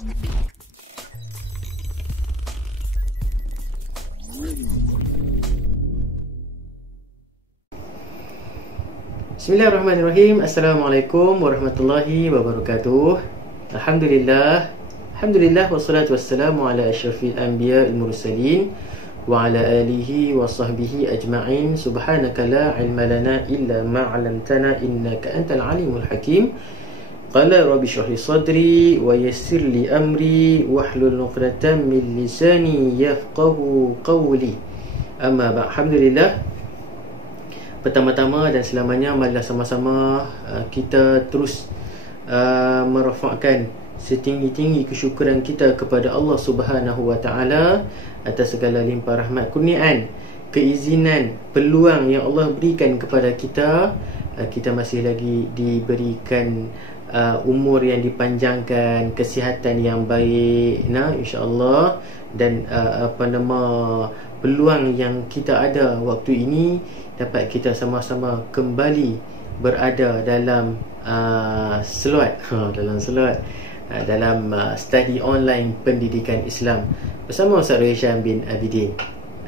Bismillahirrahmanirrahim. Assalamualaikum warahmatullahi wabarakatuh. Alhamdulillah wassalatu wassalamu ala asyrafil anbiya'il mursalin wa ala alihi wa sahbihi ajma'in. Subhanaka la ilma lana illa ma 'allamtana innaka antal alimul hakim. Qala rabbi shrah li sadri wa yassir li amri wahlul 'uqdatam min lisani yafqahu qawli. Amma ba'd. Alhamdulillah, pertama-tama dan selamanya, marilah sama-sama kita terus merafakkan setinggi-tinggi kesyukuran kita kepada Allah Subhanahu wa taala atas segala limpah rahmat, kurniaan, keizinan, peluang yang Allah berikan kepada kita. Kita masih lagi diberikan umur yang dipanjangkan, kesihatan yang baik, insya-Allah, dan peluang yang kita ada waktu ini dapat kita sama-sama kembali berada dalam slot dalam study online pendidikan Islam bersama Ustaz Hisham bin Abidin.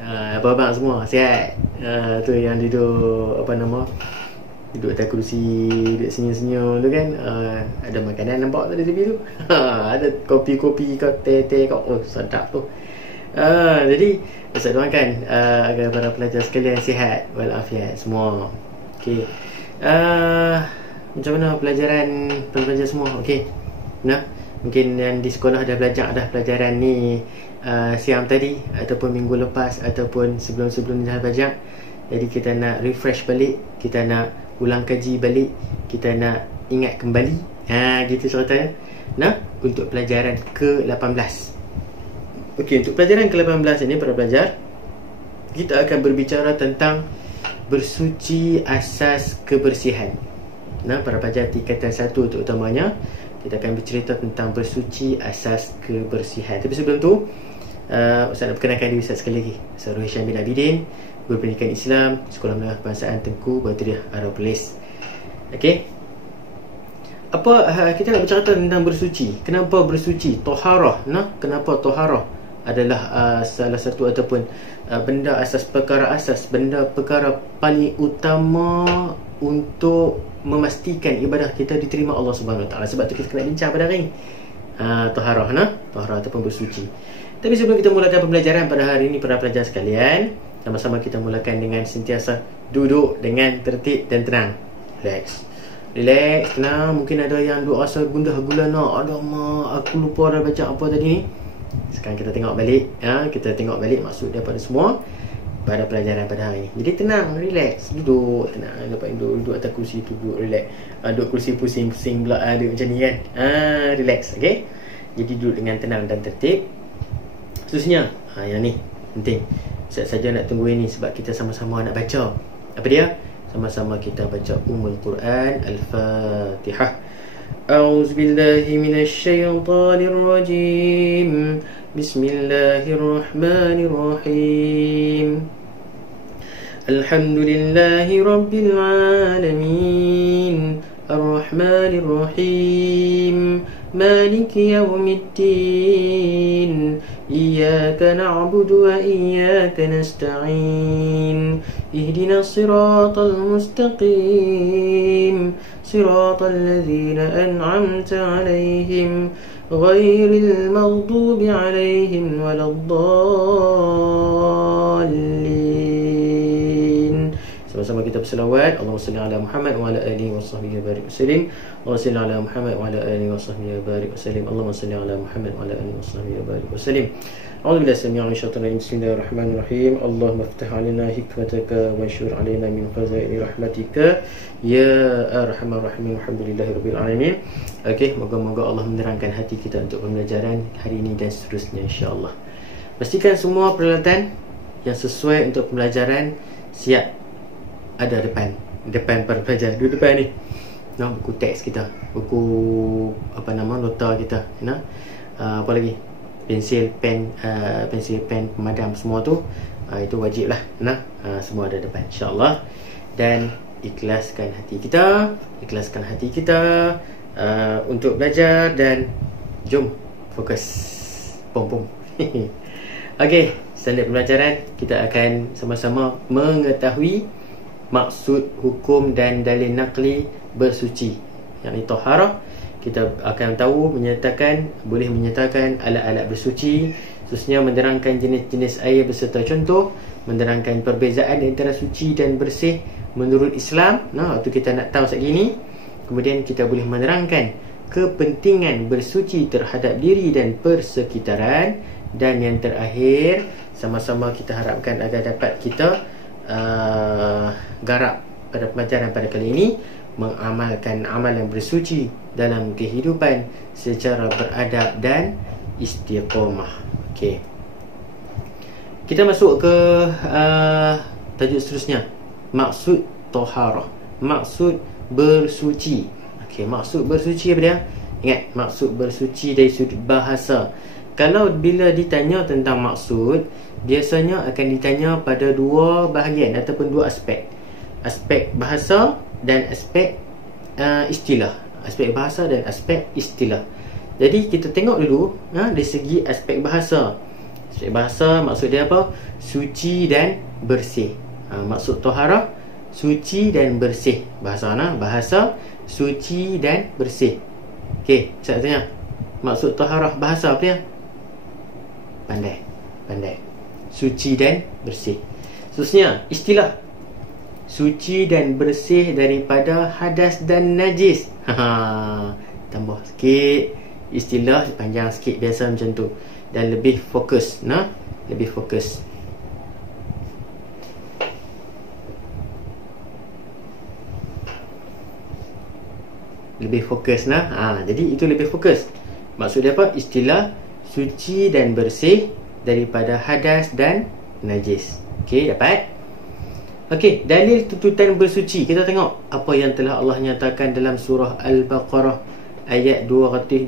Apa abang semua sihat? Tu yang duduk duduk atas kerusi, duduk senyum-senyum tu kan. Ada makanan nampak tadi tepi tu. Ada kopi-kopi kat teh-teh kat. Oh, sedap tu. Jadi Ustaz doakan agar para pelajar sekalian sihat walafiat semua. Okey. Macam mana pelajar semua? Okey. Mungkin yang di sekolah dah pelajaran ni siang tadi ataupun minggu lepas ataupun sebelum dah belajar. Jadi kita nak refresh balik, kita nak ulang kaji balik, kita nak ingat kembali. Gitu ceritanya. Untuk pelajaran ke-18. Okey, untuk pelajaran ke-18 ini, para pelajar, kita akan berbicara tentang bersuci asas kebersihan. Para pelajar tingkatan 1 terutamanya, kita akan bercerita tentang bersuci asas kebersihan. Tapi sebelum tu, Ustaz nak perkenalkan diri Ustaz sekali lagi. Ustaz Hisham bin Abidin, Guru Pendidikan Islam, Sekolah Menengah Kebangsaan Tengku Baturiah Arab Perlis. Okey. Kita nak bercerita tentang bersuci. Kenapa bersuci? Taharah. Kenapa taharah adalah salah satu ataupun benda perkara paling utama untuk memastikan ibadah kita diterima Allah Subhanahu Wa Taala. Sebab tu kita kena bincang pada hari ini. Taharah ataupun bersuci. Tapi sebelum kita mulakan pembelajaran pada hari ini, para pelajar sekalian, sama-sama kita mulakan dengan sentiasa duduk dengan tertib dan tenang. Relax, tenang. Mungkin ada yang duk rasa gundah gulana. Aduh mak, aku lupa dah baca apa tadi ni. Sekarang kita tengok balik. Kita tengok balik maksud daripada semua pada pelajaran pada hari ini. Jadi tenang, relax, duduk tenang. Lepas duduk atas kursi tu, duduk relax. Duduk kursi pusing-pusing pula, duduk macam ni kan. Relax, okay. Jadi duduk dengan tenang dan tertib. Seterusnya, yang ni penting. Saja nak tunggu ini sebab kita sama-sama nak baca. Apa dia? Sama-sama kita baca Ummul Quran Al-Fatihah. A'udzubillahi minasyaitonir rajim. Bismillahirrahmanirrahim. Alhamdulillahi rabbil alamin. Ar-Rahmanir Rahim. Maliki yaumiddin. Iyyaka na'budu wa iyyaka nasta'in. Ihdinas siratal mustaqim. Siratal ladzina an'amta 'alaihim ghairil maghdubi 'alaihim waladdallin. Sama-sama kita berselawat. Allahumma salli ala Muhammad wa ala alihi wa sahbihi wa barik wasallim. Allahumma salli ala Muhammad wa ala alihi wa sahbihi wa barik wasallim. Allahumma salli ala Muhammad wa ala alihi wa sahbihi wa barik wasallim. A'udzubillahi samii'il 'aliim minasyaitonir rajim. Bismillahirrahmanirrahim. Allahumma iftah 'alaina hikmataka wa anshur 'alaina min khazaini rahmatika ya arhamar rahimin. Alhamdulillahirabbil alamin. Okey, moga-moga Allah menerangkan hati kita untuk pembelajaran hari ini dan seterusnya, insya-Allah. Pastikan semua peralatan yang sesuai untuk pembelajaran siap ada depan para pelajar. Duduk depan ni. Buku teks kita, buku nota kita, apa lagi, pensil pen pemadam, semua tu itu wajib lah. Semua ada depan, insya-Allah. Dan ikhlaskan hati kita untuk belajar, dan jom Fokus. Pom. Okey, standard pembelajaran kita akan sama-sama mengetahui maksud hukum dan dalil naqli bersuci. Yang itu taharah, kita akan tahu boleh menyatakan alat-alat bersuci, khususnya menerangkan jenis-jenis air beserta contoh, menerangkan perbezaan antara suci dan bersih menurut Islam. Nah, itu kita nak tahu sekali ni. Kemudian kita boleh menerangkan kepentingan bersuci terhadap diri dan persekitaran. Dan yang terakhir, sama-sama kita harapkan agar dapat kita garap pada pembelajaran pada kali ini, mengamalkan amalan bersuci dalam kehidupan secara beradab dan istiqamah. Okey, kita masuk ke tajuk seterusnya, maksud taharah, maksud bersuci. Okey, maksud bersuci apa dia? Ingat, maksud bersuci dari sudut bahasa. Kalau bila ditanya tentang maksud, biasanya akan ditanya pada dua bahagian ataupun dua aspek. Aspek bahasa dan aspek istilah. Aspek bahasa dan aspek istilah. Jadi kita tengok dulu dari segi aspek bahasa. Aspek bahasa maksud dia apa? Suci dan bersih. Maksud taharah, suci dan bersih. Bahasa suci dan bersih. Okey, saya tanya, maksud taharah bahasa apa dia? Pandai. Suci dan bersih. Khususnya istilah, suci dan bersih daripada hadas dan najis. Tambah sikit istilah, panjang sikit biasa macam tu, dan lebih fokus. Lebih fokus. Jadi itu lebih fokus. Maksud dia apa? Istilah suci dan bersih daripada hadas dan najis. Okey, dapat? Okey, dalil tuntutan bersuci. Kita tengok apa yang telah Allah nyatakan dalam surah Al-Baqarah ayat 222.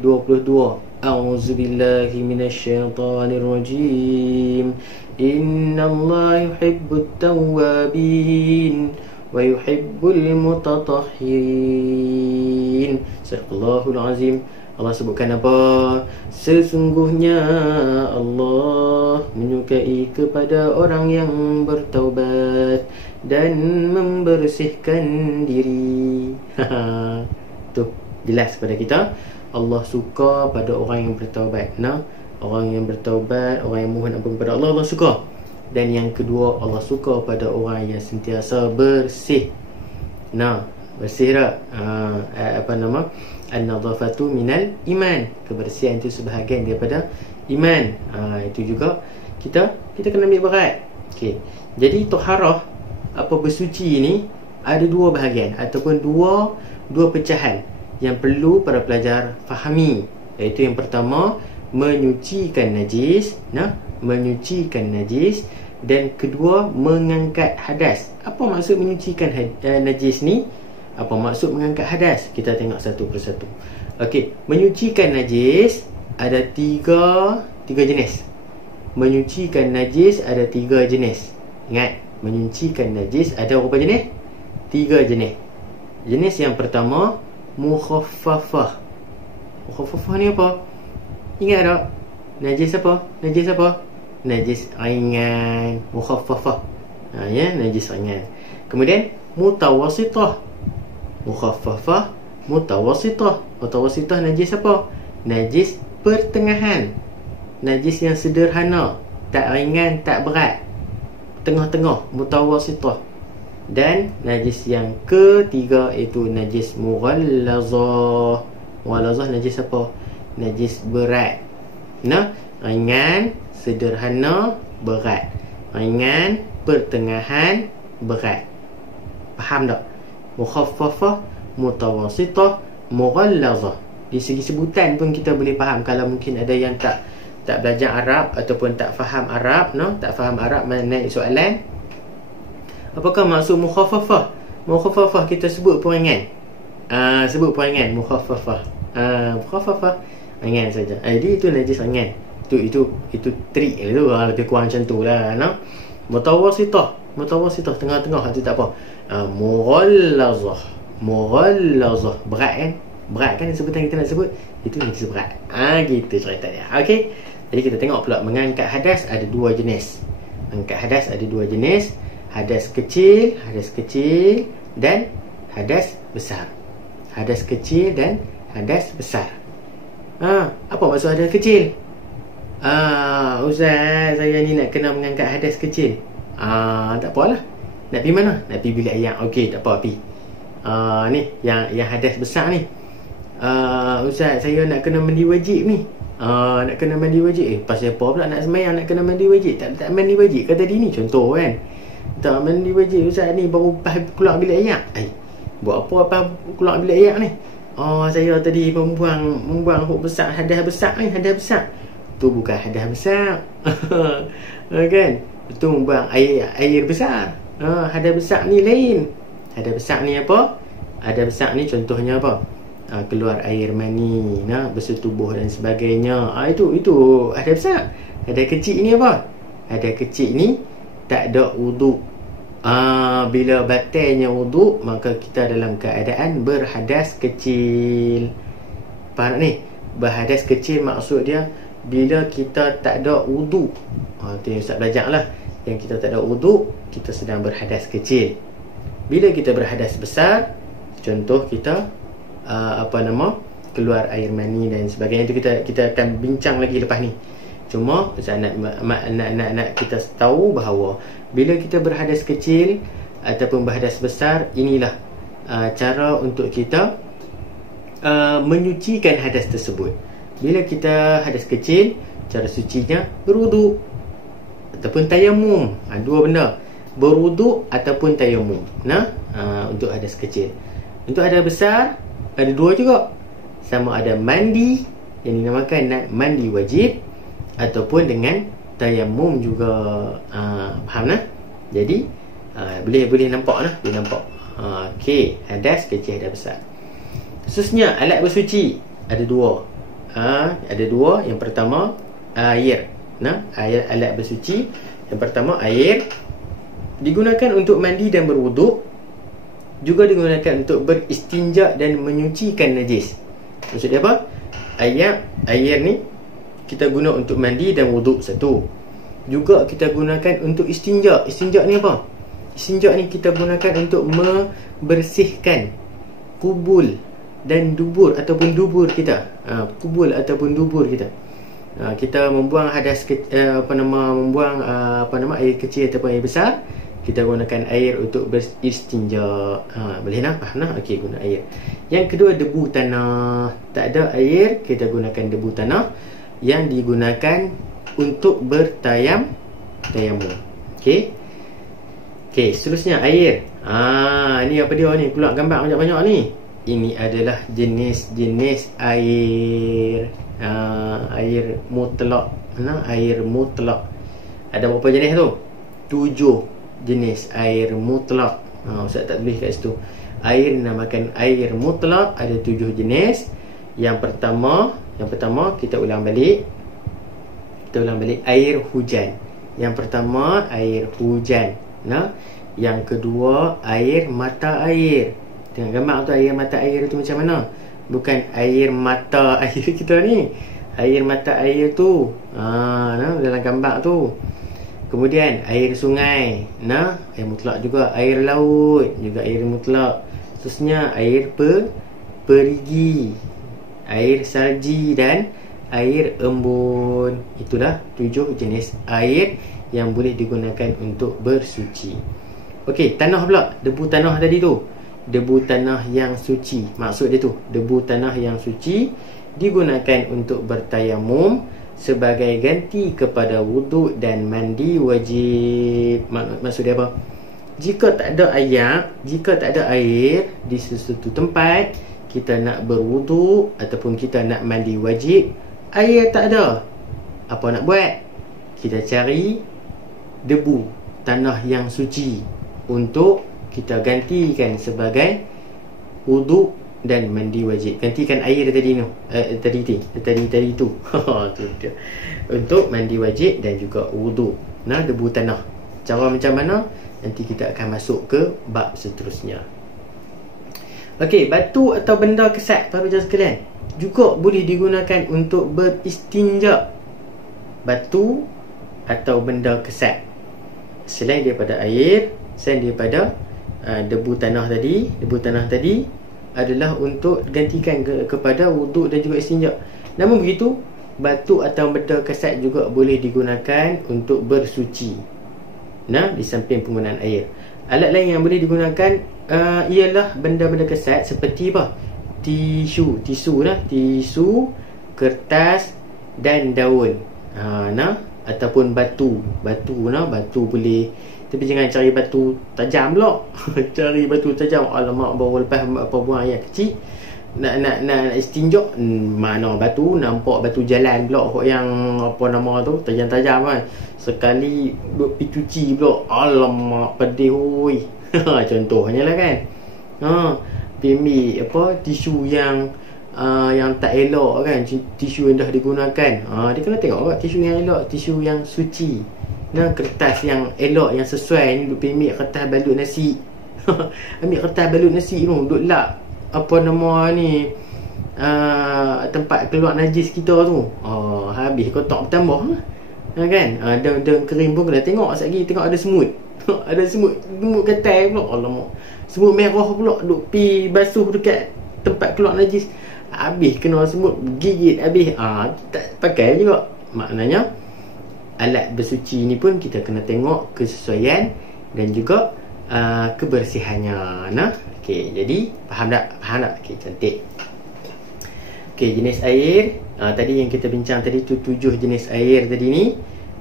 A'udzubillahi minasyaitonirrajim. Innallaha yuhibbut tawwabin wa yuhibbul mutatahhirin. Sadaqallahul azim. Allah sebutkan apa? Sesungguhnya Allah menyukai kepada orang yang bertaubat dan membersihkan diri. Tu jelas kepada kita, Allah suka pada orang yang bertaubat. Orang yang bertaubat, orang yang mohon ampun kepada Allah, Allah suka. Dan yang kedua, Allah suka pada orang yang sentiasa bersih. Bersih tak? An-nadhafatu minal iman. Kebersihan itu sebahagian daripada iman. Itu juga kita kena ambil berat. Okey. Jadi taharah, apa bersuci ini, ada dua bahagian ataupun dua pecahan yang perlu para pelajar fahami. Iaitu yang pertama, menyucikan najis. Menyucikan najis. Dan kedua, mengangkat hadas. Apa maksud menyucikan najis ni? Apa maksud mengangkat hadas? Kita tengok satu persatu. Okey, menyucikan najis ada tiga jenis. Menyucikan najis ada 3 jenis. Ingat, menyucikan najis ada berapa jenis? 3 jenis. Jenis yang pertama, mukhaffafah. Mukhaffafah ni apa? Ingat tak? Najis apa? Najis ringan. Mukhaffafah. Najis ringan. Kemudian mutawassithah. Mukhaffafah, mutawassithah. Mutawassithah najis apa? Najis pertengahan. Najis yang sederhana, tak ringan, tak berat, tengah-tengah, mutawassithah. Dan najis yang ketiga iaitu najis mughallazah. Mughallazah najis apa? Najis berat. Ringan, sederhana, berat. Ringan, pertengahan, berat. Faham tak? Mukhaffafah, mutawassithah, mughallazah. Di segi sebutan pun kita boleh faham. Kalau mungkin ada yang tak belajar Arab ataupun tak faham Arab, tak faham Arab mengenai soalan, apakah maksud mukhaffafah? Mukhaffafah kita sebut pun ringan. Mukhaffafah. Mukhaffafah ringan saja. Jadi itu najis ringan. Itu trik tu, lebih kurang macam tu lah. Mutawassithah tengah-tengah, itu tak apa. Mughallazah berat kan? Berat kan sebutan kita nak sebut? Itu najis berat. Gitu cerita dia. Okey. Jadi kita tengok pula mengangkat hadas ada dua jenis. Angkat hadas ada dua jenis. Hadas kecil dan hadas besar. Hadas kecil dan hadas besar. Apa maksud hadas kecil? Ustaz, saya ni nak kena mengangkat hadas kecil. Tak apalah. Nak pergi mana? Nak pergi bilik air. Okey, tak apa, pergi. Ni yang hadas besar ni. Ustaz, saya nak kena mandi wajib ni. Nak kena mandi wajib. Pasal apa pula nak sembahyang nak kena mandi wajib? Tak mandi wajib kata dia ni, contoh kan. Tak mandi wajib Ustaz ni baru keluar bilik air. Buat apa keluar bilik air ni? Saya tadi membuang huk besar, hadas besar ni, hadas besar. Tu bukan hadas besar. Kan? Itu membuang air besar. Hadas besar ni lain. Hadas besar ni apa? Hadas besar ni contohnya apa? Keluar air mani, bersetubuh dan sebagainya. Itu hadas besar. Hadas kecil ni apa? Hadas kecil ni tak ada wuduk. Bila batalnya wuduk, maka kita dalam keadaan berhadas kecil. Faham ni? Berhadas kecil maksud dia bila kita tak ada wuduk. Tu yang Ustaz belajar lah. Yang kita tak ada wuduk, kita sedang berhadas kecil. Bila kita berhadas besar, contoh kita keluar air mani dan sebagainya, itu kita akan bincang lagi lepas ni. Cuma Ustaz nak kita tahu bahawa bila kita berhadas kecil ataupun berhadas besar, inilah cara untuk kita menyucikan hadas tersebut. Bila kita hadas kecil, cara sucinya berwuduk ataupun tayamum. Dua benda, berwuduk ataupun tayamum. Untuk hadas kecil. Untuk hadas besar ada dua juga. Sama ada mandi yang dinamakan mandi wajib ataupun dengan tayamum juga. Faham lah? Jadi boleh nampak lah. Boleh nampak. Okey, hadas kecil, hadas besar. Khususnya alat bersuci ada dua. Ada dua. Yang pertama air. Alat bersuci. Yang pertama air digunakan untuk mandi dan berwuduk. Juga digunakan untuk beristinja dan menyucikan najis. Maksud dia apa? Air ni kita guna untuk mandi dan wuduk satu. Juga kita gunakan untuk istinja. Istinja ni apa? Istinja ni kita gunakan untuk membersihkan kubul dan dubur ataupun dubur kita. Kubul ataupun dubur kita. Kita membuang hadas membuang air kecil ataupun air besar, kita gunakan air untuk beristinja. Boleh nak? Faham nak? Okey, guna air. Yang kedua, debu tanah. Tak ada air, kita gunakan debu tanah yang digunakan untuk bertayamum. Okey. Okey, seterusnya air. Ni apa dia ni? Keluar gambar banyak-banyak ni. Ini adalah jenis-jenis air. Air mutlak. Air mutlak. Ada berapa jenis tu? 7 jenis air mutlak. Ustaz tak tulis kat situ. Air dinamakan air mutlak, ada 7 jenis. Yang pertama kita ulang balik. Air hujan. Yang pertama air hujan. Yang kedua air mata air. Tengok gambar tu, air mata air tu macam mana? Bukan air mata air kita ni. Air mata air tu dalam gambar tu. Kemudian air sungai, air mutlak juga. Air laut juga air mutlak. Seterusnya air perigi, air salji dan air embun. Itulah 7 jenis air yang boleh digunakan untuk bersuci. Okey, tanah pula. Debu tanah tadi tu, debu tanah yang suci. Maksud dia tu, debu tanah yang suci digunakan untuk bertayamum sebagai ganti kepada wuduk dan mandi wajib. Maksud dia apa? Jika tak ada air di sesuatu tempat, kita nak berwuduk ataupun kita nak mandi wajib, air tak ada, apa nak buat? Kita cari debu tanah yang suci untuk kita gantikan sebagai wuduk dan mandi wajib. Gantikan air tadi tu. Tu dia. Untuk mandi wajib dan juga wuduk. Debu tanah. Cara macam mana? Nanti kita akan masuk ke bab seterusnya. Okey, batu atau benda kesat para pelajar sekalian juga boleh digunakan untuk beristinja. Batu atau benda kesat selain daripada air, selain daripada debu tanah tadi adalah untuk gantikan kepada wuduk dan juga istinja. Namun begitu, batu atau benda kesat juga boleh digunakan untuk bersuci. Di samping penggunaan air. Alat lain yang boleh digunakan ialah benda-benda kesat seperti apa? Tisu, kertas dan daun. Ataupun batu. Batu boleh, tapi jangan cari batu tajam pula. Cari batu tajam, alamak, baru lepas apa buang air kecil nak istinja, mana batu, nampak batu jalan pula yang apa nama tu, tajam-tajam kan. Sekali duk pergi cuci pula, alamak, pedih oi. Contohnya lah kan. Ambil tisu yang tak elok kan, tisu yang dah digunakan. Dia kena tengok tisu yang elok, tisu yang suci. Kertas yang elok, yang sesuai ni, duk ambil kertas balut nasi. Ambil kertas balut nasi tu, duk lap apa nama ni, tempat keluar najis kita tu. Habis kotak bertambah kan. Daun kering pun kena tengok sekali, tengok ada semut. Ada semut katai pula, alamak, semut merah pula duk pi basuh dekat tempat keluar najis. Habis kena semut gigit habis. Tak pakai juga. Maknanya alat bersuci ni pun kita kena tengok kesesuaian dan juga kebersihannya. Okey, jadi faham tak? Okey, cantik. Okey, jenis air tadi yang kita bincang tadi tu 7 jenis air tadi ni.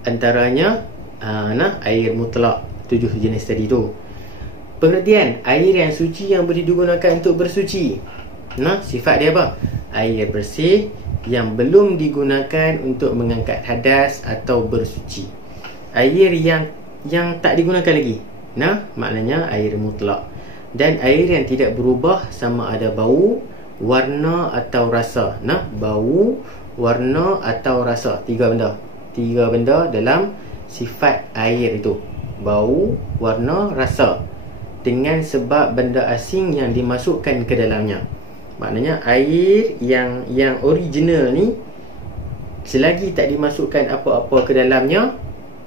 Antaranya air mutlak, 7 jenis tadi tu. Pengertian air yang suci yang boleh digunakan untuk bersuci. Sifat dia apa? Air bersih yang belum digunakan untuk mengangkat hadas atau bersuci. Air yang tak digunakan lagi. Maknanya air mutlak. Dan air yang tidak berubah sama ada bau, warna atau rasa. Bau, warna atau rasa. 3 benda. 3 benda dalam sifat air itu. Bau, warna, rasa. Dengan sebab benda asing yang dimasukkan ke dalamnya. Maknanya air yang original ni, selagi tak dimasukkan apa-apa ke dalamnya,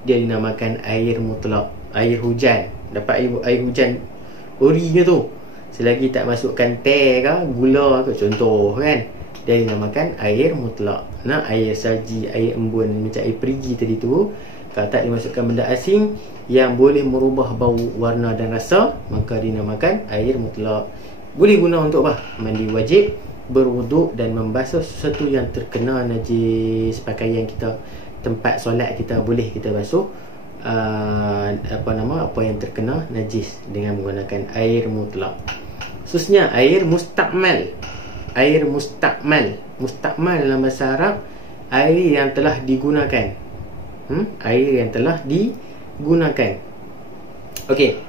dia dinamakan air mutlak. Air hujan. Dapat air hujan orinya tu, selagi tak masukkan teh ke gula ke contoh kan, dia dinamakan air mutlak. Air salji, air embun macam air perigi tadi tu, kalau tak dimasukkan benda asing yang boleh merubah bau, warna dan rasa, maka dinamakan air mutlak. Boleh guna untuk apa? Mandi wajib, berwuduk dan membasuh sesuatu yang terkena najis. Pakaian kita, tempat solat kita, boleh kita basuh apa yang terkena najis dengan menggunakan air mutlak. Khususnya air mustakmal. Air mustakmal dalam bahasa Arab, air yang telah digunakan. Air yang telah digunakan. Okey.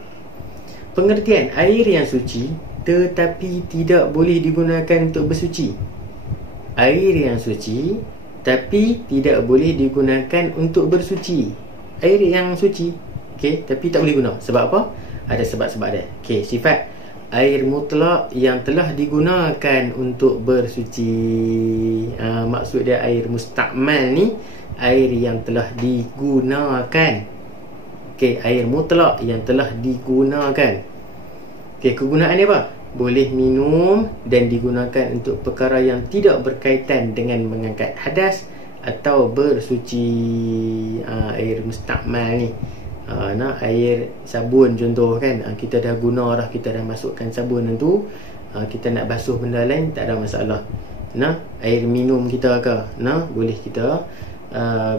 Pengertian air yang suci tetapi tidak boleh digunakan untuk bersuci. Air yang suci tapi tidak boleh digunakan untuk bersuci. Air yang suci, tapi tak boleh guna. Sebab apa? Ada sebab-sebab dia. Sifat air mutlak yang telah digunakan untuk bersuci. Maksud dia air mustakmal ni, air yang telah digunakan. Air mutlak yang telah digunakan. Kegunaan dia apa? Boleh minum dan digunakan untuk perkara yang tidak berkaitan dengan mengangkat hadas atau bersuci. Air mustakmal ni, air sabun contoh kan, kita dah guna dah, kita dah masukkan sabun tu, kita nak basuh benda lain, tak ada masalah. Air minum kita ke, boleh kita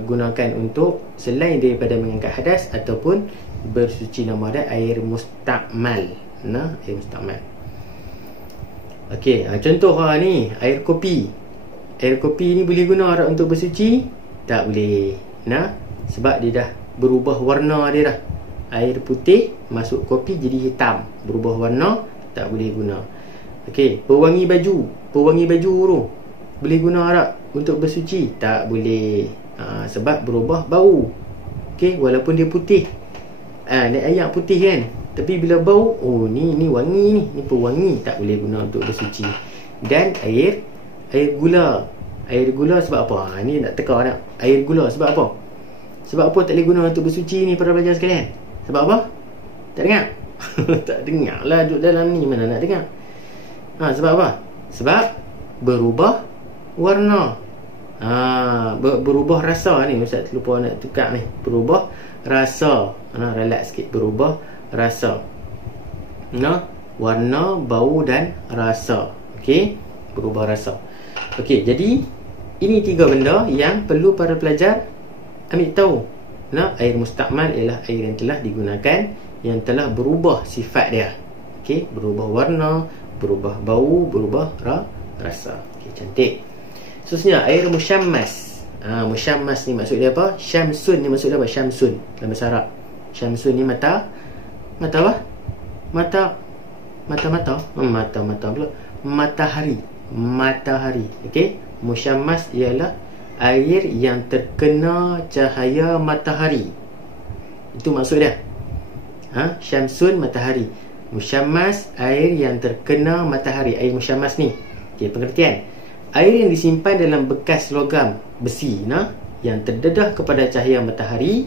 gunakan untuk selain daripada mengangkat hadas ataupun bersuci. Nama dia air mustakmal. Air mustakmal. Contoh ni air kopi. Air kopi ni boleh guna tak untuk bersuci? Tak boleh. Sebab dia dah berubah warna dia dah. Air putih masuk kopi jadi hitam, berubah warna, tak boleh guna. Pewangi baju. Pewangi baju tu boleh guna tak untuk bersuci? Tak boleh. Sebab berubah bau. Walaupun dia putih. Dia air putih kan, Tapi bila bau, oh ni wangi ni pewangi, tak boleh guna untuk bersuci. Dan air gula. Air gula sebab apa? Ni nak teka nak. Air gula sebab apa? Sebab apa tak boleh guna untuk bersuci ni para pelajar sekalian? Sebab apa? Tak dengar? Tak dengar lah duduk dalam ni, mana nak dengar. Sebab apa? Sebab berubah warna. Berubah rasa ni. Ustaz lupa nak tukar ni. Berubah rasa. Relax sikit. Berubah rasa. Warna, bau dan rasa. Okey, berubah rasa. Okey, jadi ini 3 benda yang perlu para pelajar ambil tahu. Air mustakmal ialah air yang telah digunakan, yang telah berubah sifat dia. Okey, berubah warna, berubah bau, berubah rasa. Okey, cantik. Seterusnya air musyammas. Musyammas ni maksud dia apa? Syamsun ni maksud dia apa? Syamsun dalam bahasa Arab. Syamsun ni mata apa? Mata pula. Matahari. Okey, musyammas ialah air yang terkena cahaya matahari. Itu maksud dia. Syamsun matahari. Musyammas air yang terkena matahari. Air musyammas ni. Okey, pengertian. Air yang disimpan dalam bekas logam besi yang terdedah kepada cahaya matahari,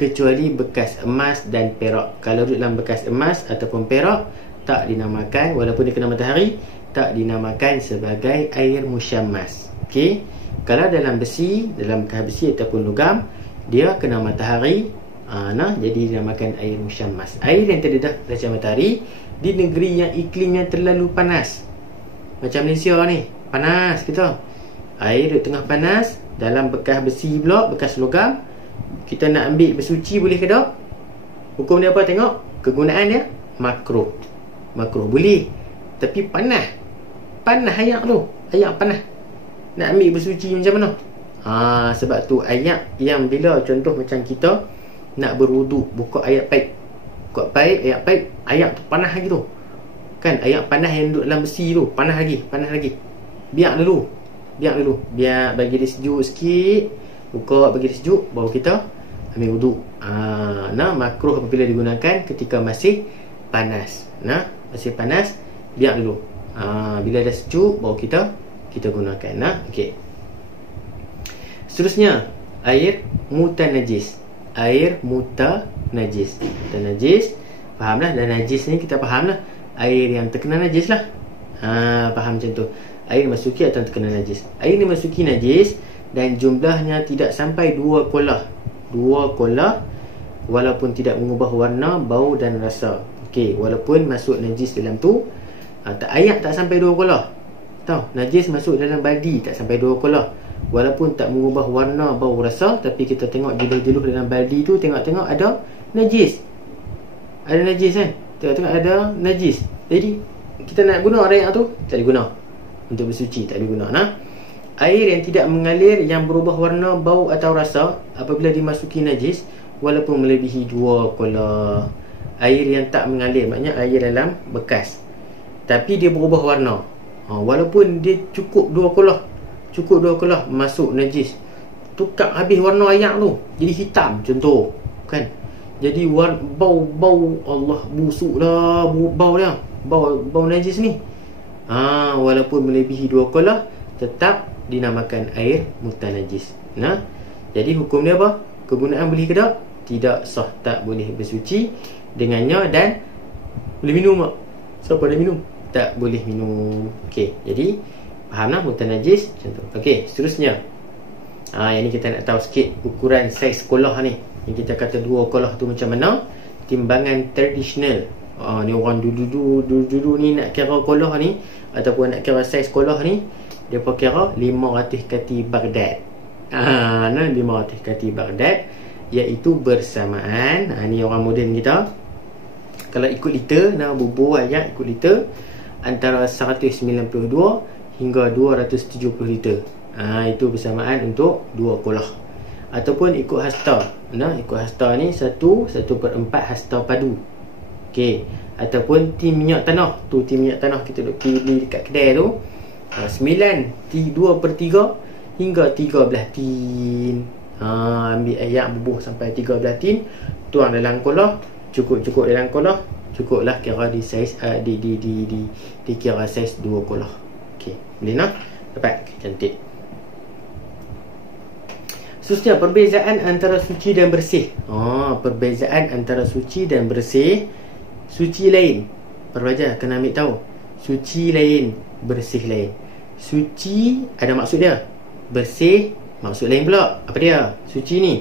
kecuali bekas emas dan perak. Kalau duduk dalam bekas emas ataupun perak, tak dinamakan, walaupun dia kena matahari, tak dinamakan sebagai air musyammas. Okey, kalau dalam besi, dalam bekas besi ataupun logam, dia kena matahari, jadi dinamakan air musyammas. Air yang terdedah pada cahaya matahari di negeri yang iklimnya terlalu panas, macam Malaysia ni, panas kita. Air di tengah panas, dalam bekas besi pula, bekas logam, kita nak ambil bersuci boleh ke tak? Hukum dia apa? Tengok kegunaan dia. Makruh boleh, tapi panas ayak tu, ayak panas, nak ambil bersuci macam mana? Sebab tu ayak yang bila contoh macam kita nak berwuduk, buka ayak paip, ayak tu panas lagi tu kan. Ayak panas yang duduk dalam besi tu panas lagi. Biar dulu, biar bagi dia sejuk sikit, buka bagi dia sejuk, baru kita ambil wuduk. Makruh apabila digunakan ketika masih panas. Masih panas, biar dulu. Bila dah sejuk, baru kita gunakan. Okey. Seterusnya air mutanajis. Mutanajis, fahamlah. Dan najis ni kita fahamlah, air yang terkena najis lah. Faham macam tu. Air masuki atau terkena najis. Air ni masuki najis dan jumlahnya tidak sampai 2 kolah. 2 kolah walaupun tidak mengubah warna, bau dan rasa. Okey, walaupun masuk najis dalam tu, ayak tak sampai 2 kolah. Tahu, najis masuk dalam baldi tak sampai 2 kolah. Walaupun tak mengubah warna, bau, rasa, tapi kita tengok jeluh-jeluh dalam baldi tu, tengok-tengok ada najis. Ada najis kan? Tengok-tengok ada najis. Jadi kita nak guna air tu, tak boleh guna. Untuk bersuci tak boleh guna. Air yang tidak mengalir, yang berubah warna, bau atau rasa apabila dimasuki najis, walaupun melebihi 2 kolah. Air yang tak mengalir, maknanya air dalam bekas, tapi dia berubah warna, walaupun dia cukup 2 kolah, masuk najis, tukar habis warna air tu, jadi hitam contoh kan. Jadi bau Allah, busuk lah bau dia, bau najis ni. Walaupun melebihi 2 kolah, tetap dinamakan air mutanajis. Jadi hukum dia apa? Kegunaan boleh ke tak? Tidak sah, tak boleh bersuci dengannya. Dan boleh minum tak? Siapa dah minum? Tak boleh minum. Okey, jadi fahamlah mutanajis macam tu. Okey, seterusnya yang ni kita nak tahu sikit ukuran saiz kolah ni. Yang kita kata 2 kolah tu macam mana? Timbangan tradisional. Ni orang dulu ni nak kira kolah ni ataupun nak kira saiz kolah ni, dia pun kira 500 kati Baghdad. 500 kati Baghdad, iaitu bersamaan, ni orang moden kita, kalau ikut liter, bubur ayak ikut liter, antara 192 hingga 270 liter. Itu bersamaan untuk 2 kolah. Ataupun ikut hasta. Ikut hasta ni 1/4 hasta padu. Okey, ataupun tin minyak tanah. Tu tin minyak tanah kita duk beli dekat kedai tu. 2/3 hingga 13 tin. Ambil ayak bubuh sampai 13 tin, tuang dalam kolah, cukup dalam kolah, Cukuplah kira di saiz di kira saiz 2 kolah. Okey, boleh nak? Dapat? Cantik. Seterusnya, perbezaan antara suci dan bersih. Perbezaan antara suci dan bersih. Suci lain, perwajar kena ambil tahu. Suci lain, bersih lain. Suci ada maksud dia, bersih maksud lain pula. Apa dia suci ni?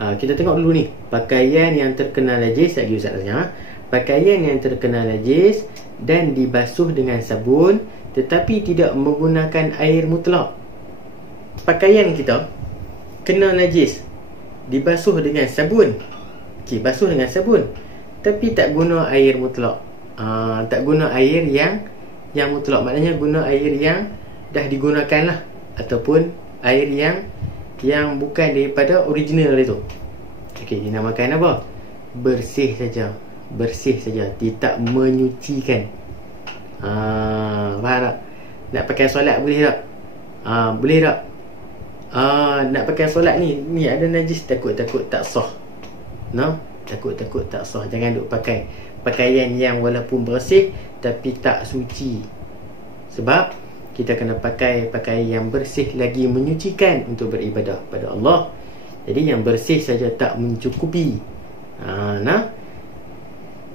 Kita tengok dulu ni. Pakaian yang terkena najis, lagi Ustaz tanya, pakaian yang terkena najis dan dibasuh dengan sabun tetapi tidak menggunakan air mutlak. Pakaian kita kena najis, dibasuh dengan sabun. Okey, basuh dengan sabun tapi tak guna air mutlak. Tak guna air yang mutlak, maknanya guna air yang dah digunakan lah, ataupun air yang bukan daripada original itu. Okey, dinamakan apa? Bersih saja. Bersih saja, tidak menyucikan. Faham tak? Nak pakai solat boleh tak? Boleh tak? Nak pakai solat ni ada najis, takut tak sah. Takut tak sah. Jangan duk pakai pakaian yang walaupun bersih tapi tak suci. Sebab kita kena pakai pakaian yang bersih lagi menyucikan untuk beribadah pada Allah. Jadi yang bersih saja tak mencukupi.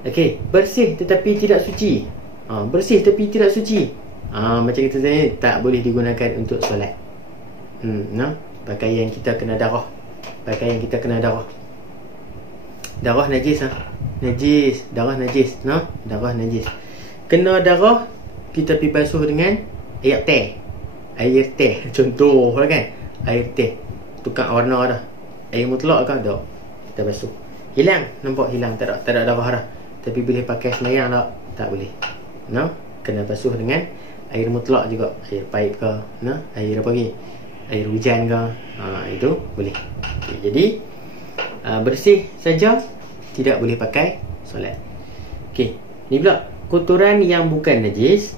Okey, bersih tetapi tidak suci. Bersih tapi tidak suci. Macam kita tanya, tak boleh digunakan untuk solat. Pakaian kita kena darah. Pakaian kita kena darah. Darah najis. Najis, darah najis. Darah najis. Kena darah, kita pergi basuh dengan air teh. Air teh contoh lah kan. Air teh tukar warna dah. Air mutlak kan tak? Kita basuh. Hilang, nampak hilang, tak ada darah dah. Tapi boleh pakai semayang tak? Tak boleh. Kena basuh dengan air mutlak juga. Air paip ke, air apa lagi? Air hujan ke, itu boleh. Okay, jadi bersih saja, tidak boleh pakai solat. Okey, ni pula kotoran yang bukan najis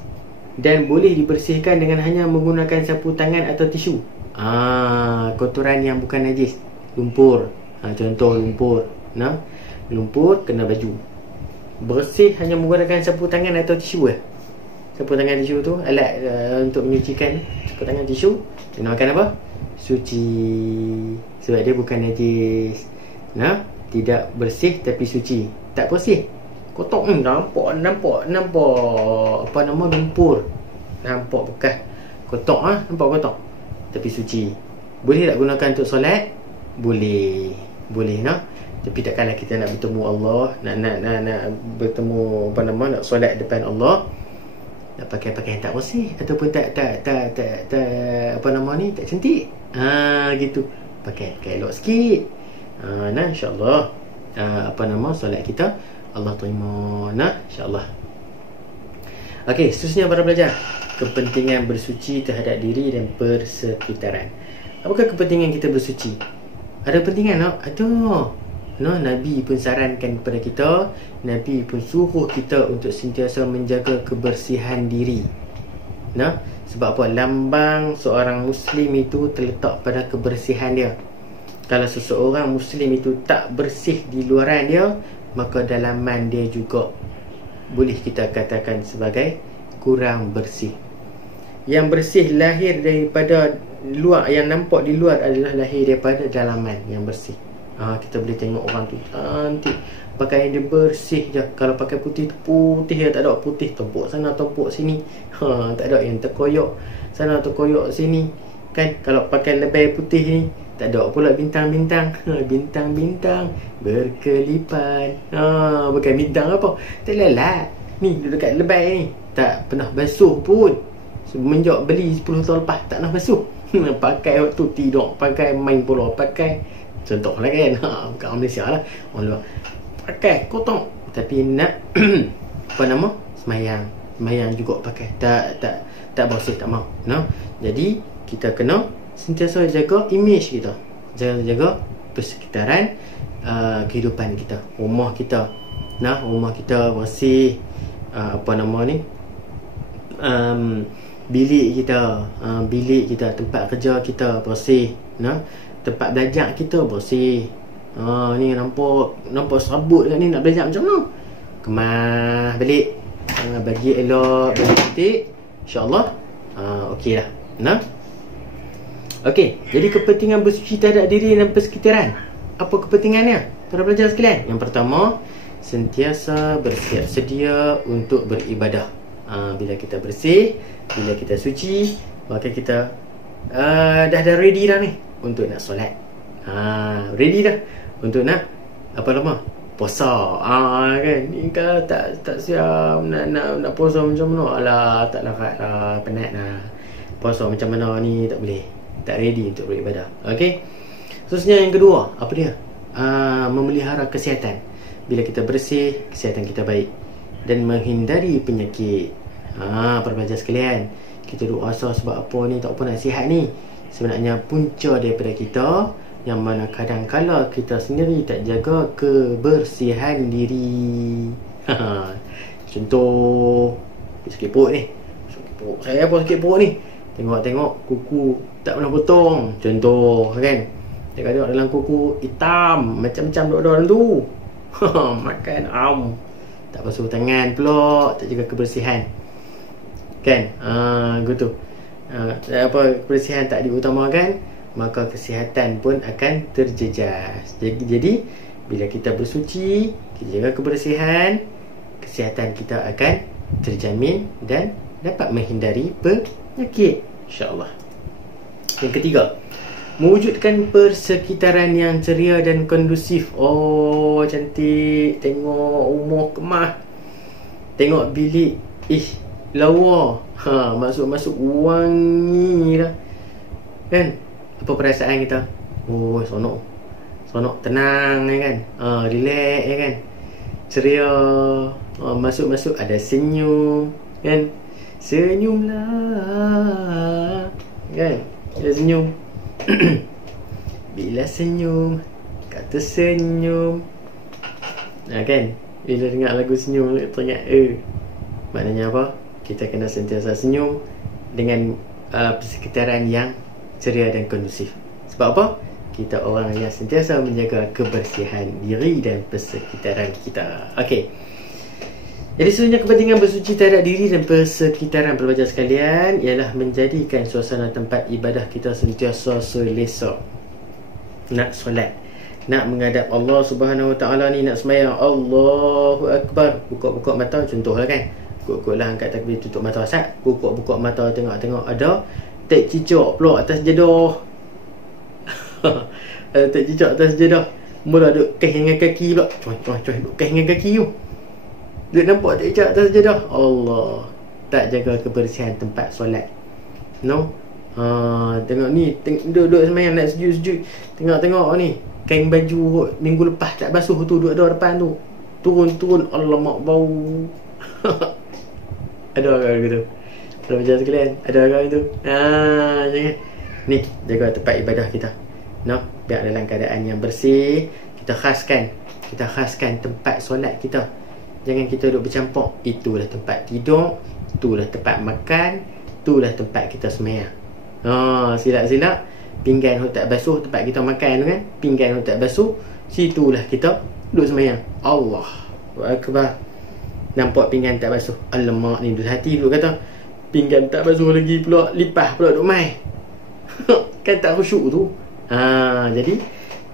dan boleh dibersihkan dengan hanya menggunakan sapu tangan atau tisu. Kotoran yang bukan najis, lumpur. Contoh lumpur. Lumpur kena baju. Bersih hanya menggunakan sapu tangan atau tisu . Sapu tangan tisu tu alat untuk menyucikan. Sapu tangan tisu dinamakan apa? Suci. Sebab dia bukan najis. Tidak bersih tapi suci. Tak bersih, kotor. Nampak apa nama lumpur. Nampak bekas kotor. Nampak kotor tapi suci. Boleh tak gunakan untuk solat? Boleh. Tapi takkanlah kita nak bertemu Allah, nak bertemu nak solat depan Allah, nak pakai pakaian tak bersih ataupun tak tak cantik. Gitu. Pakai elok sikit. InsyaAllah solat kita Allah terima. InsyaAllah. Okey, seterusnya para pelajar, kepentingan bersuci terhadap diri dan persekitaran. Apakah kepentingan kita bersuci? Ada kepentingan tak? Ada. Nabi pun sarankan kepada kita, Nabi pun suruh kita untuk sentiasa menjaga kebersihan diri. Sebab apa? Lambang seorang Muslim itu terletak pada kebersihan dia. Kalau seseorang Muslim itu tak bersih di luaran dia, maka dalaman dia juga boleh kita katakan sebagai kurang bersih. Yang bersih lahir daripada luar, yang nampak di luar adalah lahir daripada dalaman yang bersih. Kita boleh tengok orang tu cantik, pakaian dia bersih je. Kalau pakai putih tu putih je, tak ada putih tumpuk sana tumpuk sini. Tak ada yang terkoyak sana terkoyak sini kan. Kalau pakai lebay putih ni, tak ada pula bintang-bintang. Bintang-bintang berkelipan. Bukan bintang apa, tak lelat. Ni duduk dekat lebay ni, tak pernah basuh pun. Semenjak beli 10 tahun lepas tak pernah basuh. Pakai waktu tidur, pakai main bola, pakai contoh lah kan. Bukan orang Malaysia lah, orang luar. Pakai kotor tapi nak semayang juga pakai. Tak bersih, tak mau. Jadi kita kena sentiasa jaga image kita, jaga persekitaran kehidupan kita. Rumah kita bersih. Bilik kita, tempat kerja kita bersih. Tempat belajar kita bersih. Ni nampak serabut kat ni, nak belajar macam mana? kemas balik, bagi elok, bagi cantik, insyaAllah okey lah. Nah, okey, jadi kepentingan bersuci terhadap diri dan persekitaran, apa kepentingannya para pelajar sekalian? Yang pertama, sentiasa bersiap sedia untuk beribadah. Bila kita bersih, bila kita suci, maka kita dah ready dah ni untuk nak solat. Ready dah untuk nak puasa. Kan, ni kalau tak siap nak puasa macam mana, alah tak larat lah, penat lah. Puasa macam mana ni tak boleh, tak ready untuk beribadah. Okey. Khususnya yang kedua, apa dia? Memelihara kesihatan. Bila kita bersih, kesihatan kita baik dan menghindari penyakit. Para pelajar sekalian, kita duk rasa sebab apa ni, tak apa nak sihat ni, sebenarnya punca daripada kita, yang mana kadang-kala kita sendiri tak jaga kebersihan diri. Contoh, sakit perut ni, saya apa sakit perut ni, tengok kuku tak pernah potong, contoh kan. Tengok dalam kuku hitam macam-macam duk dalam tu. Makan tak basuh tangan pula, tak jaga kebersihan kan. Gitu. Kebersihan tak diutamakan, maka kesihatan pun akan terjejas. Jadi bila kita bersuci, kita jaga kebersihan, kesihatan kita akan terjamin dan dapat menghindari penyakit, insya-Allah. Yang ketiga, mewujudkan persekitaran yang ceria dan kondusif. Cantik. Tengok rumah kemah, tengok bilik lawa, masuk wangi lah kan. Apa perasaan kita? Sonok, tenang kan, relax kan, ceria. Masuk ada senyum kan, senyumlah kan, ada senyum. Bila senyum, kata senyum, kan. Bila dengar lagu senyum, teringat maknanya apa? Kita kena sentiasa senyum dengan persekitaran yang ceria dan kondusif. Sebab apa? Kita orang yang sentiasa menjaga kebersihan diri dan persekitaran kita. Okey. Jadi sebenarnya kepentingan bersuci terhadap diri dan persekitaran pelajar sekalian ialah menjadikan suasana tempat ibadah kita sentiasa selesa. Nak solat, nak menghadap Allah Subhanahu Wa Taala ni, nak sembahyang, Allahu Akbar, buka-buka mata, contohlah kan. Buka-bukalah angkat takbir, tutup mata asal. Buka-buka mata, tengok ada tek cicak pula atas jedah. Ada tek cicak atas jedah. Mula duk keh dengan kaki pula. Cuai duk keh dengan kaki tu. Duk nampak tek cicak atas jedah. Allah, tak jaga kebersihan tempat solat. No. Tengok ni, duduk sembahyang nak sujud. Tengok ni, kain baju minggu lepas tak basuh tu duduk ada depan tu. Turun, alamak bau. Ada orang gitu. Kalau macam sekalian, ada orang itu. Jangan. Ni, jaga tempat ibadah kita. No, biar dalam keadaan yang bersih. Kita khaskan tempat solat kita. Jangan kita duduk bercampur. Itulah tempat tidur, itulah tempat makan, itulah tempat kita sembahyang. Silap-silap pinggan yang tak basuh tempat kita makan tu kan, pinggan yang tak basuh, situlah kita duduk sembahyang. Allahu Akbar. Nampak pinggan tak basuh, alamak ni duduk hati duduk kata, pinggan tak basuh lagi pula, lipas pula duduk mai. Kan tak khusyuk tu. Jadi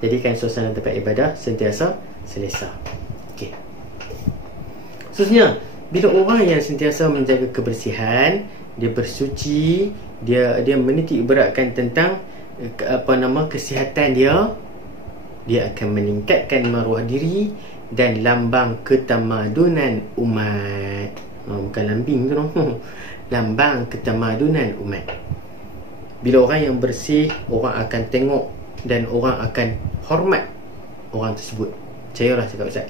jadikan suasana tempat ibadah sentiasa selesa. Okey. Khususnya bila orang yang sentiasa menjaga kebersihan, dia bersuci, dia menitik beratkan tentang kesihatan dia akan meningkatkan maruah diri dan lambang ketamadunan umat. Bukan lambing tu lambang ketamadunan umat. Bila orang yang bersih, orang akan tengok dan orang akan hormat orang tersebut. Percayalah cakap Ustaz.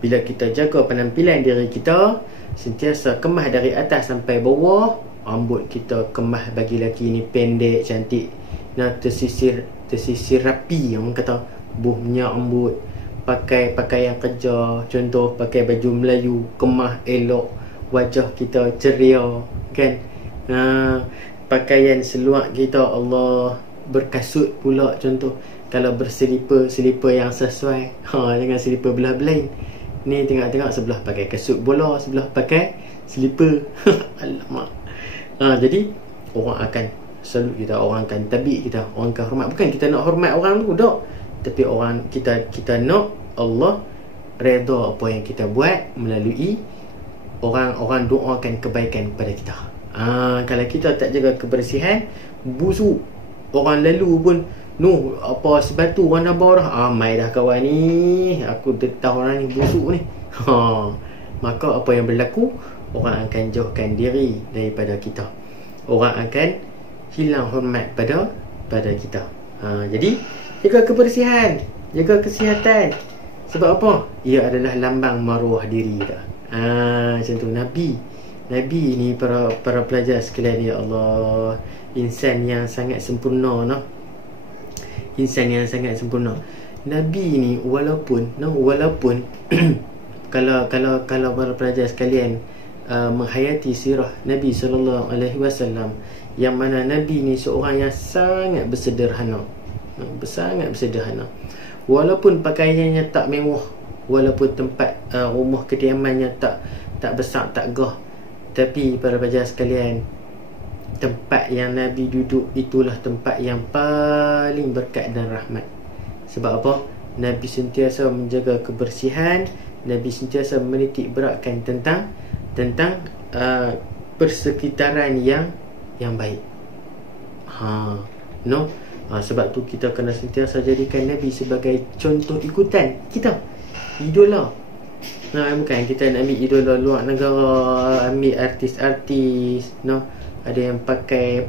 Bila kita jaga penampilan diri kita, sentiasa kemah dari atas sampai bawah, rambut kita kemah, bagi lelaki ni pendek, cantik, tersisir rapi, yang kata buh minyak rambut, pakai pakaian kerja, contoh pakai baju Melayu, kemah elok, wajah kita ceria kan. Pakaian seluar kita Allah berkasut pula, contoh kalau berselipar yang sesuai, jangan selipar belah belain Ni tengok-tengok sebelah pakai kasut bola, sebelah pakai slipper. Alamak. Jadi orang akan salut kita, orang akan tabik kita, orang akan hormat. Bukan kita nak hormat orang tu, tak. Tapi orang kita nak Allah redha apa yang kita buat melalui orang doakan kebaikan kepada kita. Kalau kita tak jaga kebersihan, busuk. Orang lalu pun, apa sebatu orang dah bawa mai dah kawan ni, aku tahu orang ni busuk ni. Maka apa yang berlaku, orang akan jauhkan diri daripada kita. Orang akan hilang hormat pada kita. Jadi jaga kebersihan, jaga kesihatan. Sebab apa? Ia adalah lambang maruah diri kita. Macam tu. Nabi ni para pelajar sekalian, ya Allah, insan yang sangat sempurna, insan yang sangat sempurna. Nabi ni walaupun kalau para pelajar sekalian menghayati sirah Nabi SAW, yang mana Nabi ni seorang yang sangat bersederhana, walaupun pakaiannya tak mewah, walaupun tempat rumah kediamannya tak besar, tak gah, tapi para pelajar sekalian, tempat yang Nabi duduk itulah tempat yang paling berkat dan rahmat. Sebab apa? Nabi sentiasa menjaga kebersihan, Nabi sentiasa menitik beratkan tentang persekitaran yang baik. Sebab tu kita kena sentiasa jadikan Nabi sebagai contoh ikutan kita, idola. Bukan kita nak ambil idola luar negara, ambil artis-artis, ada yang pakai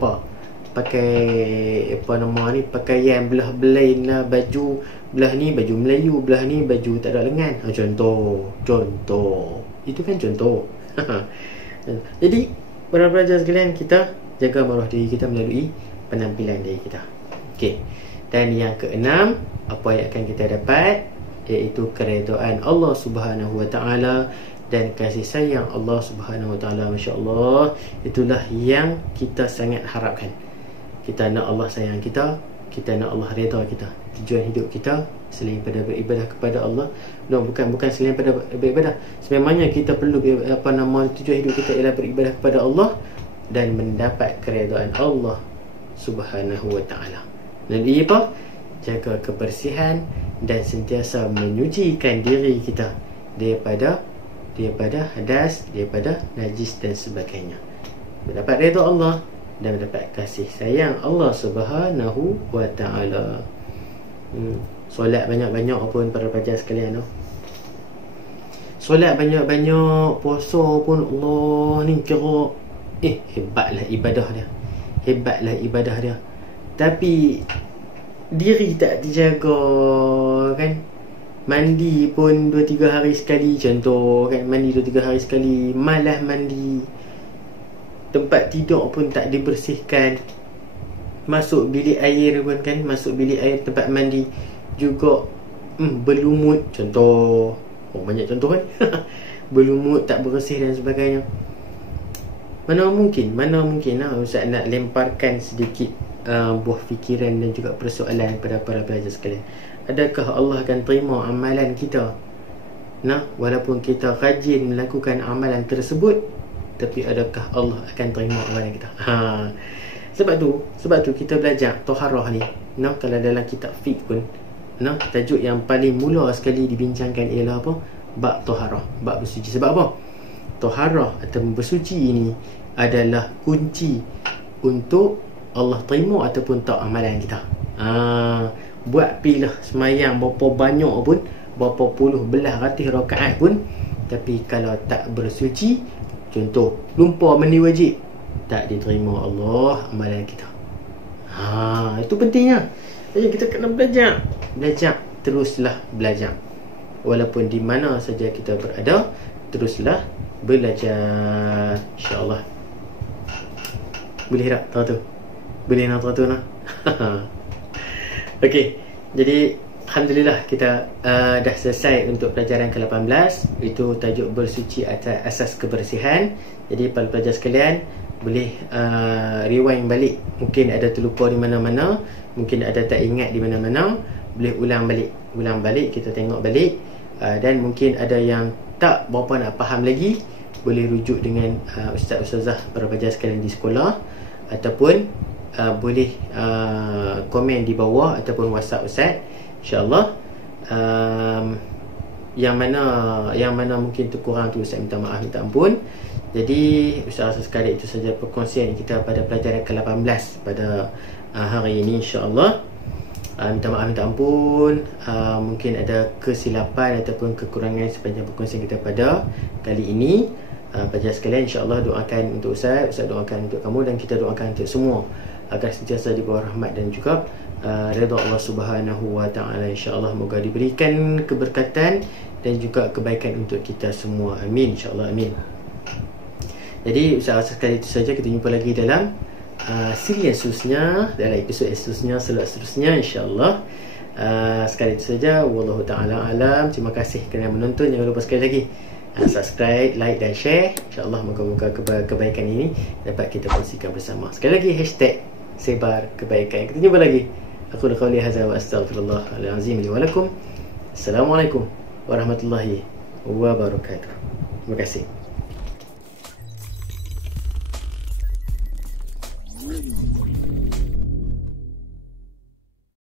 pakaian belah belain lah, baju belah ni baju Melayu, belah ni baju tak ada lengan. Contoh itu kan contoh. Jadi para pelajar sekalian, kita jaga maruah diri kita melalui penampilan diri kita. Okey. Dan yang keenam, apa yang akan kita dapat, iaitu keredaan Allah Subhanahu Wa Taala dan kasih sayang Allah Subhanahu Wa Taala. Masya-Allah, itulah yang kita sangat harapkan. Kita nak Allah sayang kita, kita nak Allah redha kita. Tujuan hidup kita selain pada beribadah kepada Allah, bukan selain pada beribadah. Sememangnya kita perlu tujuan hidup kita ialah beribadah kepada Allah dan mendapat keredaan Allah Subhanahu Wa Taala. Melalui apa? Jaga kebersihan dan sentiasa menyucikan diri kita daripada hadas, daripada najis dan sebagainya. Mendapat redha Allah dan mendapat kasih sayang Allah Subhanahu Wa Taala. Solat banyak-banyak pun para pelajar sekalian, solat banyak-banyak, puasa pun Allah ni kira hebatlah ibadah dia. Tapi diri tak dijaga kan. Mandi pun 2-3 hari sekali, contoh kan, mandi 2-3 hari sekali, malas mandi. Tempat tidur pun tak dibersihkan. Masuk bilik air pun kan, masuk bilik air tempat mandi juga berlumut, contoh. Banyak contoh kan. Berlumut, tak bersih dan sebagainya. Mana mungkin Ustaz nak lemparkan sedikit buah fikiran dan juga persoalan kepada para pelajar sekalian. Adakah Allah akan terima amalan kita? Walaupun kita rajin melakukan amalan tersebut, tapi adakah Allah akan terima amalan kita? Sebab tu kita belajar taharah ni. Kalau dalam kitab fiqh pun, tajuk yang paling mula sekali dibincangkan ialah apa? Bab taharah, bab bersuci. Sebab apa? Taharah atau bersuci ini adalah kunci untuk Allah terima ataupun tak amalan kita. Buat pilah semayang berapa banyak pun, berapa puluh belah ratus rakaat pun, tapi kalau tak bersuci, contoh lumpur mandi wajib, tak diterima Allah amalan kita. Itu pentingnya. Jadi kita kena belajar, teruslah belajar. Walaupun di mana saja kita berada, teruslah belajar, insya-Allah. Boleh tak tu? Boleh nak tu nah. Okey. Jadi alhamdulillah kita dah selesai untuk pelajaran ke-18. Itu tajuk bersuci atas asas kebersihan. Jadi para pelajar sekalian boleh rewind balik. Mungkin ada terlupa di mana-mana, mungkin ada tak ingat di mana-mana, boleh ulang balik, kita tengok balik Dan mungkin ada yang tak berapa nak faham lagi, boleh rujuk dengan ustaz-ustazah para pelajar sekalian di sekolah, ataupun boleh komen di bawah ataupun WhatsApp ustaz, insya-Allah. Yang mana mungkin terkurang tu saya minta maaf, minta ampun. Jadi ustaz sekalian, itu saja perkongsian kita pada pelajaran ke-18 pada hari ini, insya-Allah. Minta maaf, minta ampun. Mungkin ada kesilapan ataupun kekurangan sepanjang perkongsian kita pada kali ini. Pelajar sekalian, insya-Allah doakan untuk Ustaz doakan untuk kamu, dan kita doakan untuk semua agar sentiasa di bawah rahmat dan juga redha Allah Subhanahu wa taala, insya-Allah. Moga diberikan keberkatan dan juga kebaikan untuk kita semua. Amin, insya-Allah, amin. Jadi Ustaz sekali itu saja, kita jumpa lagi dalam siri yang seterusnya, dalam episod seterusnya, seterusnya, insya-Allah. Sekali itu saja, wallahu taala alam. Terima kasih kerana menonton. Jangan lupa sekali lagi subscribe, like dan share. InsyaAllah moga-moga kebaikan ini dapat kita kongsikan bersama. Sekali lagi #sebar kebaikan. Kita jumpa lagi. Aku qauli hadza wa astaghfirullahal azim li wa lakum. Assalamualaikum warahmatullahi wabarakatuh. Terima kasih.